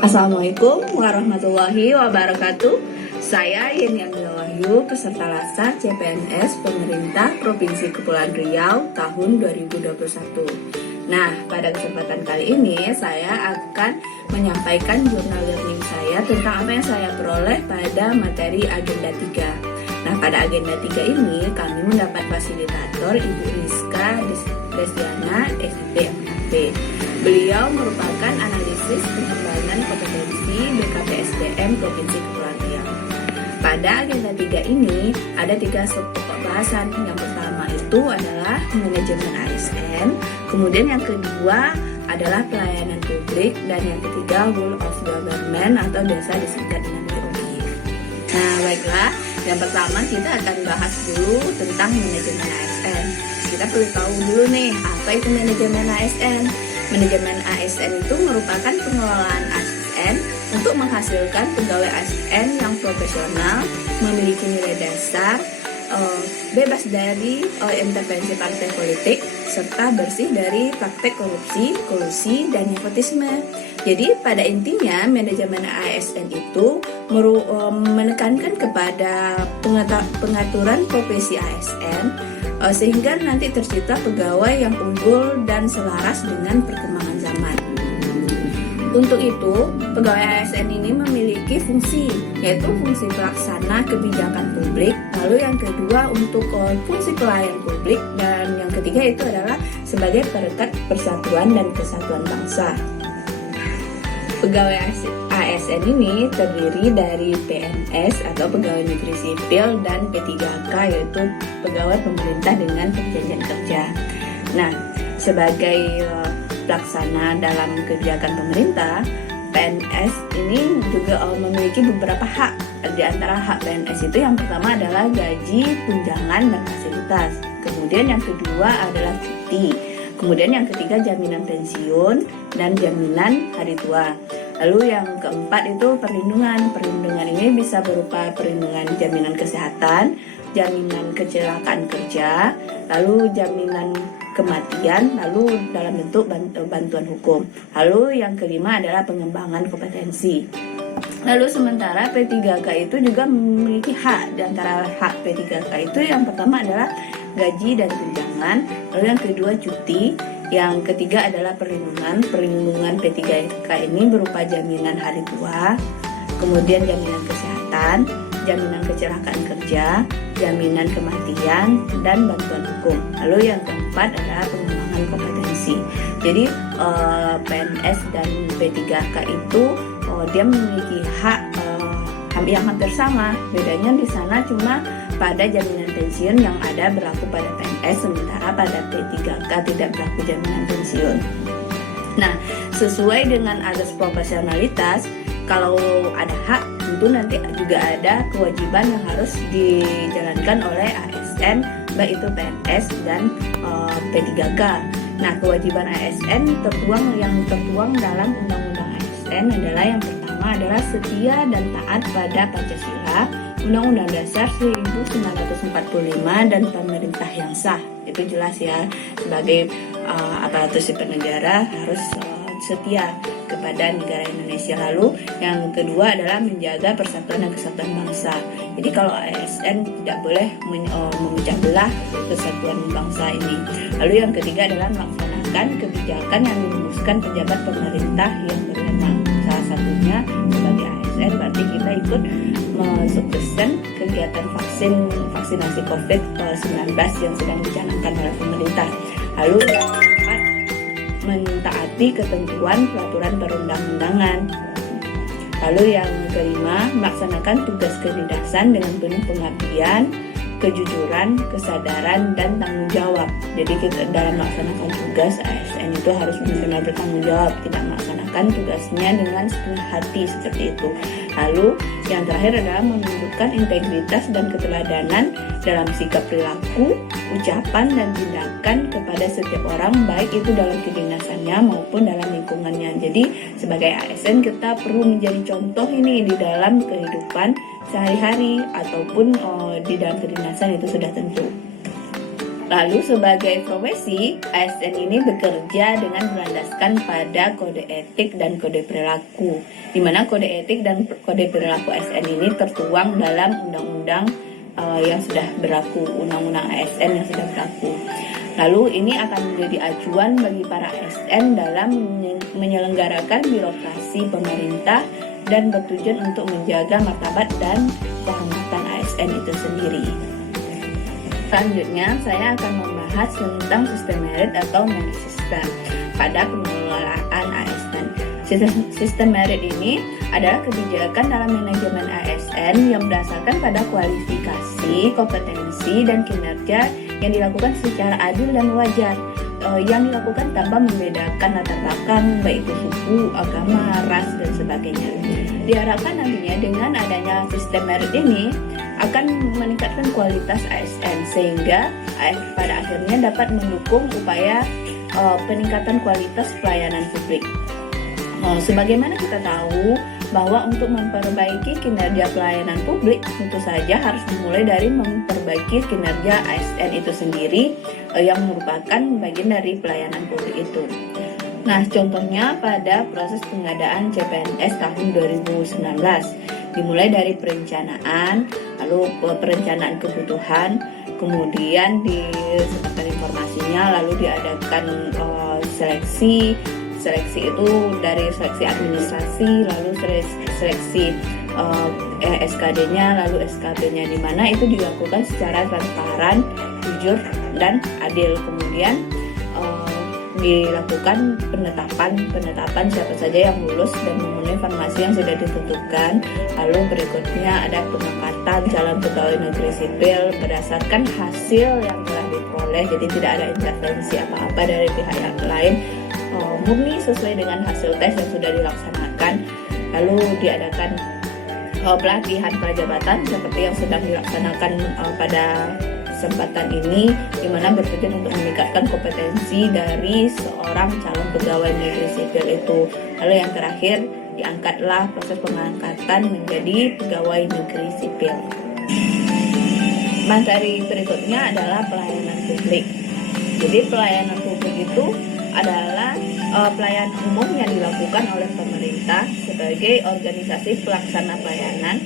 Assalamualaikum warahmatullahi wabarakatuh. Saya Yeni Amila Wahyu, peserta latsar CPNS Pemerintah Provinsi Kepulauan Riau tahun 2021. Nah, pada kesempatan kali ini saya akan menyampaikan jurnal learning saya tentang apa yang saya peroleh pada materi agenda 3. Nah, pada agenda 3 ini kami mendapat fasilitator Ibu Rizka Destiana, SIP. Beliau merupakan analisis pengembangan kompetensi BKPSDM Provinsi Kepulauan Riau. Pada agenda 3 ini ada 3 pokok bahasan. Yang pertama itu adalah manajemen ASN, kemudian yang kedua adalah pelayanan publik, dan yang ketiga rule of government atau biasa disingkat dengan ROG. Nah, baiklah, yang pertama kita akan bahas dulu tentang manajemen ASN. Kita perlu tahu dulu nih, apa itu manajemen ASN? Manajemen ASN itu merupakan pengelolaan ASN untuk menghasilkan pegawai ASN yang profesional, memiliki nilai dasar, bebas dari intervensi partai politik, serta bersih dari praktek korupsi, kolusi, dan nepotisme. Jadi pada intinya manajemen ASN itu menekankan kepada pengaturan profesi ASN sehingga nanti tercipta pegawai yang unggul dan selaras dengan perkembangan zaman. Untuk itu, pegawai ASN ini memiliki fungsi, yaitu fungsi pelaksana kebijakan publik, lalu yang kedua untuk fungsi pelayan publik, dan yang ketiga itu adalah sebagai perekat persatuan dan kesatuan bangsa. Pegawai ASN ini terdiri dari PNS atau pegawai negeri sipil dan P3K yaitu pegawai pemerintah dengan perjanjian kerja. Nah, sebagai pelaksana dalam kebijakan pemerintah, PNS ini juga memiliki beberapa hak. Di antara hak PNS itu yang pertama adalah gaji, tunjangan, dan fasilitas. Kemudian yang kedua adalah cuti. Kemudian yang ketiga jaminan pensiun dan jaminan hari tua. Lalu yang keempat itu perlindungan. Perlindungan ini bisa berupa perlindungan jaminan kesehatan, jaminan kecelakaan kerja, lalu jaminan kematian, lalu dalam bentuk bantuan hukum. Lalu yang kelima adalah pengembangan kompetensi. Lalu sementara P3K itu juga memiliki hak. Di antara hak P3K itu yang pertama adalah gaji dan tunjangan, lalu yang kedua cuti, yang ketiga adalah perlindungan. Perlindungan P3K ini berupa jaminan hari tua, kemudian jaminan kesehatan, jaminan kecelakaan kerja, jaminan kematian, dan bantuan hukum. Lalu yang keempat adalah pengembangan kompetensi. Jadi PNS dan P3K itu dia memiliki hak yang hampir sama. Bedanya di sana cuma pada jaminan pensiun yang ada berlaku pada PNS, sementara pada P3K tidak berlaku jaminan pensiun. Nah, sesuai dengan azas proporsionalitas, kalau ada hak, tentu nanti juga ada kewajiban yang harus dijalankan oleh ASN, baik itu PNS dan P3K. Nah, kewajiban ASN yang tertuang dalam Undang-Undang ASN adalah yang pertama adalah setia dan taat pada Pancasila, Undang-Undang Dasar 1945, dan pemerintah yang sah. Itu jelas ya, sebagai aparatur sipil negara harus setia kepada negara Indonesia. Lalu yang kedua adalah menjaga persatuan dan kesatuan bangsa. Jadi kalau ASN tidak boleh memecah belah kesatuan bangsa ini. Lalu yang ketiga adalah melaksanakan kebijakan yang dirumuskan pejabat pemerintah yang berwenang. Salah satunya sebagai ASN berarti kita ikut mensukseskan kegiatan vaksinasi COVID-19 yang sedang dijalankan oleh pemerintah. Lalu yang keempat, mentaati ketentuan peraturan perundang-undangan. Lalu yang kelima, melaksanakan tugas kedinasan dengan penuh pengabdian, kejujuran, kesadaran, dan tanggung jawab. Jadi kita dalam melaksanakan tugas ASN itu harus benar-benar bertanggung jawab, tidak melaksanakan tugasnya dengan setengah hati seperti itu. Lalu yang terakhir adalah menunjukkan integritas dan keteladanan dalam sikap perilaku, ucapan, dan tindakan kepada setiap orang, baik itu dalam kedinasannya maupun dalam lingkungannya. Jadi sebagai ASN kita perlu menjadi contoh ini di dalam kehidupan sehari-hari ataupun di dalam kedinasan itu sudah tentu. Lalu sebagai profesi, ASN ini bekerja dengan berlandaskan pada kode etik dan kode perilaku, di mana kode etik dan kode perilaku ASN ini tertuang dalam undang-undang yang sudah berlaku, undang-undang ASN yang sudah berlaku. Lalu ini akan menjadi acuan bagi para ASN dalam menyelenggarakan birokrasi pemerintah dan bertujuan untuk menjaga martabat dan kehormatan ASN itu sendiri. Selanjutnya, saya akan membahas tentang sistem merit atau merit system pada pengelolaan ASN. Sistem merit ini adalah kebijakan dalam manajemen ASN yang berdasarkan pada kualifikasi, kompetensi, dan kinerja yang dilakukan secara adil dan wajar, yang dilakukan tanpa membedakan latar belakang, baik itu suku, agama, ras, dan sebagainya. Diharapkan nantinya dengan adanya sistem merit ini akan meningkatkan kualitas ASN sehingga pada akhirnya dapat mendukung upaya peningkatan kualitas pelayanan publik. Sebagaimana kita tahu bahwa untuk memperbaiki kinerja pelayanan publik tentu saja harus dimulai dari memperbaiki kinerja ASN itu sendiri yang merupakan bagian dari pelayanan publik itu. Nah, contohnya pada proses pengadaan CPNS tahun 2019 dimulai dari perencanaan, lalu perencanaan kebutuhan, kemudian disebarkan informasinya, lalu diadakan seleksi itu dari seleksi administrasi, lalu seleksi SKD-nya, lalu SKB-nya, di mana itu dilakukan secara transparan, jujur, dan adil. Kemudian dilakukan penetapan siapa saja yang lulus dan memenuhi informasi yang sudah ditentukan. Lalu berikutnya ada pengangkatan calon pegawai negeri sipil berdasarkan hasil yang telah diperoleh, jadi tidak ada intervensi apa-apa dari pihak yang lain, murni sesuai dengan hasil tes yang sudah dilaksanakan. Lalu diadakan pelatihan prajabatan seperti yang sedang dilaksanakan pada kesempatan ini, di mana bertujuan untuk meningkatkan kompetensi dari seorang calon pegawai negeri sipil itu. Lalu yang terakhir, diangkatlah proses pengangkatan menjadi pegawai negeri sipil. Materi berikutnya adalah pelayanan publik. Jadi pelayanan publik itu adalah pelayanan umum yang dilakukan oleh pemerintah sebagai organisasi pelaksana pelayanan,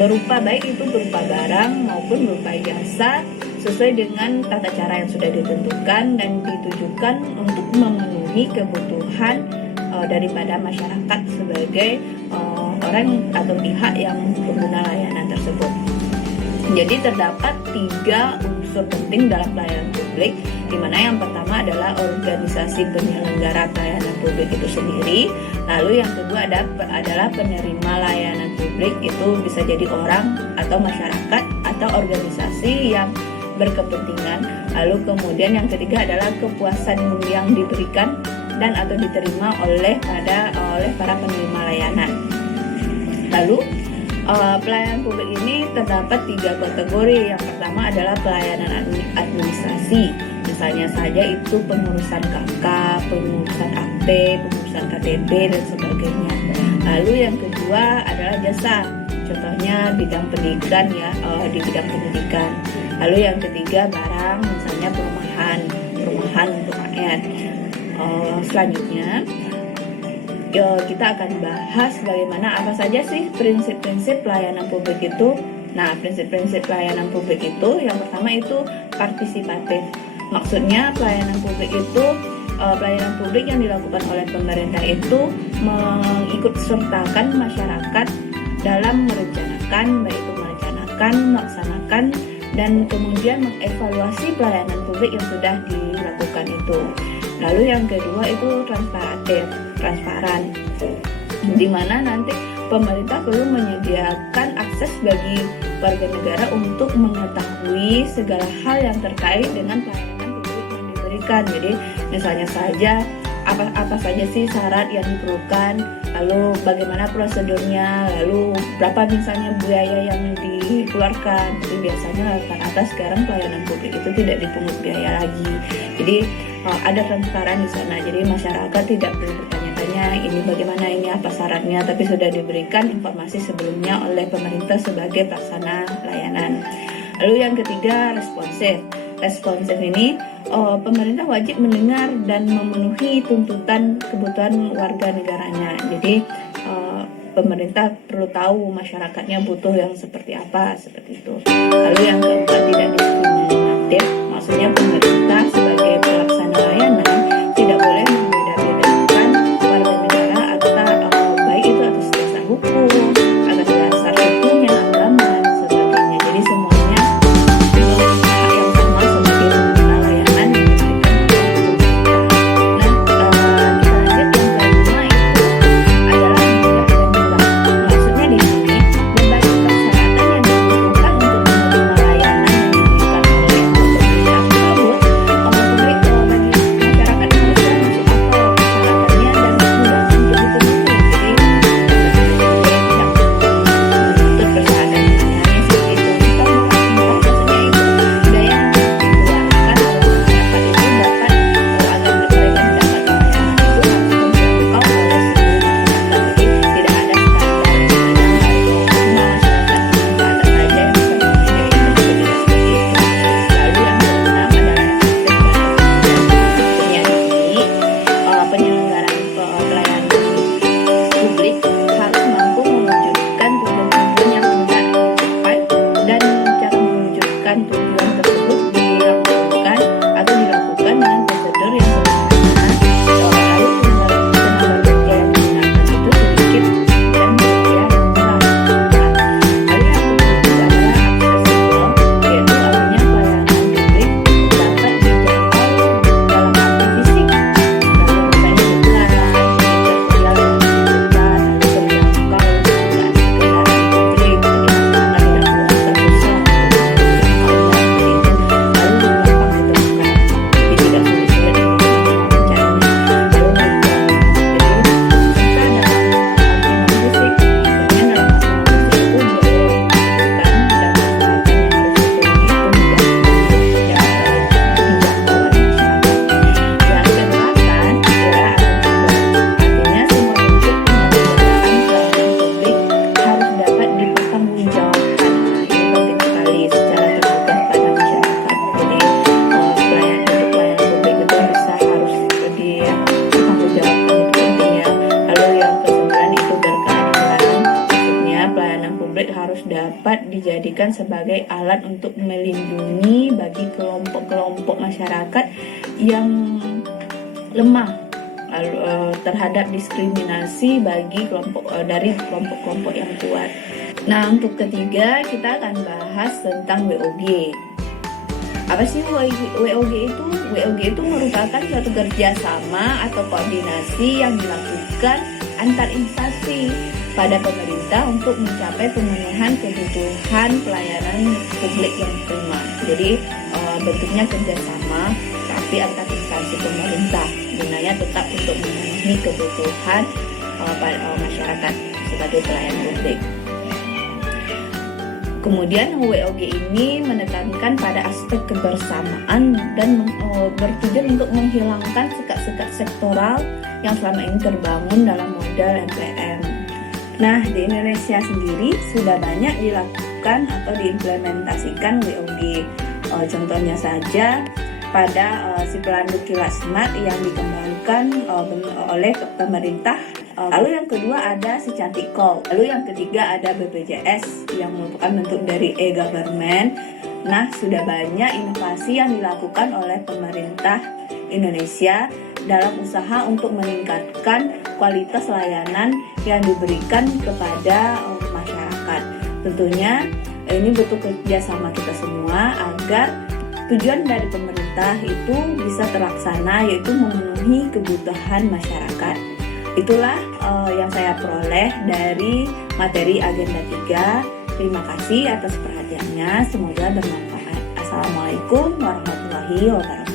berupa baik itu berupa barang maupun berupa jasa sesuai dengan tata cara yang sudah ditentukan dan ditujukan untuk memenuhi kebutuhan daripada masyarakat sebagai orang atau pihak yang pengguna layanan tersebut. Jadi terdapat 3 unsur penting dalam pelayanan publik, di mana yang pertama adalah organisasi penyelenggara pelayanan publik itu sendiri. Lalu yang kedua adalah penerima layanan publik, itu bisa jadi orang atau masyarakat atau organisasi yang berkepentingan. Lalu kemudian yang ketiga adalah kepuasan yang diberikan dan atau diterima oleh para penerima layanan. Lalu pelayanan publik ini terdapat 3 kategori. Yang pertama adalah pelayanan administrasi, misalnya saja itu pengurusan KK, pengurusan akte, pengurusan KTP, dan sebagainya. Lalu yang kedua adalah jasa, contohnya bidang pendidikan ya, di bidang pendidikan. Lalu yang ketiga barang, misalnya perumahan untuk rakyat. Selanjutnya kita akan bahas bagaimana apa saja sih prinsip-prinsip pelayanan publik itu. Nah, prinsip-prinsip pelayanan publik itu yang pertama itu partisipatif. Maksudnya pelayanan publik itu pelayanan publik yang dilakukan oleh pemerintah itu mengikut sertakan masyarakat dalam merencanakan, baik itu melaksanakan, dan kemudian mengevaluasi pelayanan publik yang sudah dilakukan itu. Lalu yang kedua itu transparan, di mana nanti pemerintah perlu menyediakan akses bagi warga negara untuk mengetahui segala hal yang terkait dengan pelayanan publik yang diberikan. Jadi misalnya saja apa saja sih syarat yang diperlukan, lalu bagaimana prosedurnya, lalu berapa misalnya biaya yang dikeluarkan. Jadi biasanya rata-rata sekarang pelayanan publik itu tidak dipungut biaya lagi. Jadi ada transparan di sana. Jadi masyarakat tidak perlu bertanya-tanya ini bagaimana, ini apa syaratnya, tapi sudah diberikan informasi sebelumnya oleh pemerintah sebagai pelaksana layanan. Lalu yang ketiga responsif. responsif ini, pemerintah wajib mendengar dan memenuhi tuntutan kebutuhan warga negaranya. Jadi pemerintah perlu tahu masyarakatnya butuh yang seperti apa, seperti itu. Lalu yang keempat, tidak diskriminatif, maksudnya pemerintah sebagai pelaksana layanan tidak boleh membeda-bedakan warga negara baik itu atas dasar hukum, atas dasar sukunya, agama, dan sebagainya. Jadi semuanya memiliki hak yang sama sebagai pengguna layanan yang diberikan oleh pemerintah. Nah, kita lanjut yang kelima, itu adalah mudah dan murah. Maksudnya di sini berbagai persyaratan yang dibutuhkan untuk menerima layanan yang diberikan oleh pemerintah tersebut, bagi masyarakat Indonesia masuk akal persyaratannya dan mudah untuk dipenuhi. Jadi tidak menuntut persyaratan sebenarnya seperti itu. Kita murah maksudnya itu daya yang dikeluarkan oleh masyarakat itu dapat agar mereka mendapat layanan itu harus terjangkau oleh seluruh masyarakat. Jadi tidak ada standar di mana masyarakat di atas saja yang bisa memenuhi itu, tidak seperti itu. Lalu yang keenam adalah efektivitas. Penyelenggaraan pelayanan publik harus mampu mewujudkan tujuan-tujuan yang hendak dicapai, dan cara mewujudkan tujuan tersebut dilakukan dengan prosedur yang sederhana. Lalu tenaga kerja yang digunakan itu sedikit dan biaya yang murah. Lalu yang kedua adalah aksesibel, yaitu artinya pelayanan publik dapat dijangkau dalam arti fisik. Kalau misalnya di jalan, tersedia layanan cepat, lalu terjangkau, tidak ada kendaraan publik, jadi masyarakat tidak perlu susah-susah untuk menjangkaunya, seperti itu. Lalu gampang ditemukan, jadi tidak sulit-sulit untuk mencarinya. Lalu neutral, jadi bisa dalam arti non-fisik, maksudnya dalam arti non-fisik itu boleh dibutuhkan dan persyaratan yang harus dipenuhi itu mudah dijangkau oleh masyarakat. Yang kedelapan adalah akuntabel, artinya semua bentuk penyelenggaraan pelayanan publik harus dapat dipertanggungjawabkan. Nah, ini penting sekali secara terbuka pada masyarakat. Jadi bentuk pelayanan publik itu harus dipertanggungjawabkan, itu pentingnya. Lalu yang kesembilan itu berkeadilan, maksudnya pelayanan publik harus dapat dijadikan sebagai alat untuk melindungi bagi kelompok-kelompok masyarakat yang lemah, terhadap diskriminasi bagi dari kelompok-kelompok yang kuat. Nah, untuk ketiga kita akan bahas tentang WOG. Apa sih WOG itu? WOG itu merupakan suatu kerjasama atau koordinasi yang dilakukan antar instansi pada pemerintah untuk mencapai pemenuhan kebutuhan pelayanan publik yang prima. Jadi bentuknya kerjasama tapi antar instansi pemerintah, gunanya tetap untuk memenuhi kebutuhan masyarakat sebagai pelayan publik. Kemudian WOG ini menekankan pada aspek kebersamaan dan bertujuan untuk menghilangkan sekat-sekat sektoral yang selama ini terbangun dalam model MPM. Nah, di Indonesia sendiri sudah banyak dilakukan atau diimplementasikan WOG. Contohnya saja pada si pelandu kilat smart yang dikembangkan oleh pemerintah. Lalu yang kedua ada si Cantik Call. Lalu yang ketiga ada BPJS yang merupakan bentuk dari e-government. Nah, sudah banyak inovasi yang dilakukan oleh pemerintah Indonesia dalam usaha untuk meningkatkan kualitas layanan yang diberikan kepada masyarakat. Tentunya ini butuh kerjasama kita semua agar tujuan dari pemerintah itu bisa terlaksana, yaitu memenuhi kebutuhan masyarakat. Itulah yang saya peroleh dari materi agenda 3. Terima kasih atas perhatiannya, semoga bermanfaat. Assalamualaikum warahmatullahi wabarakatuh.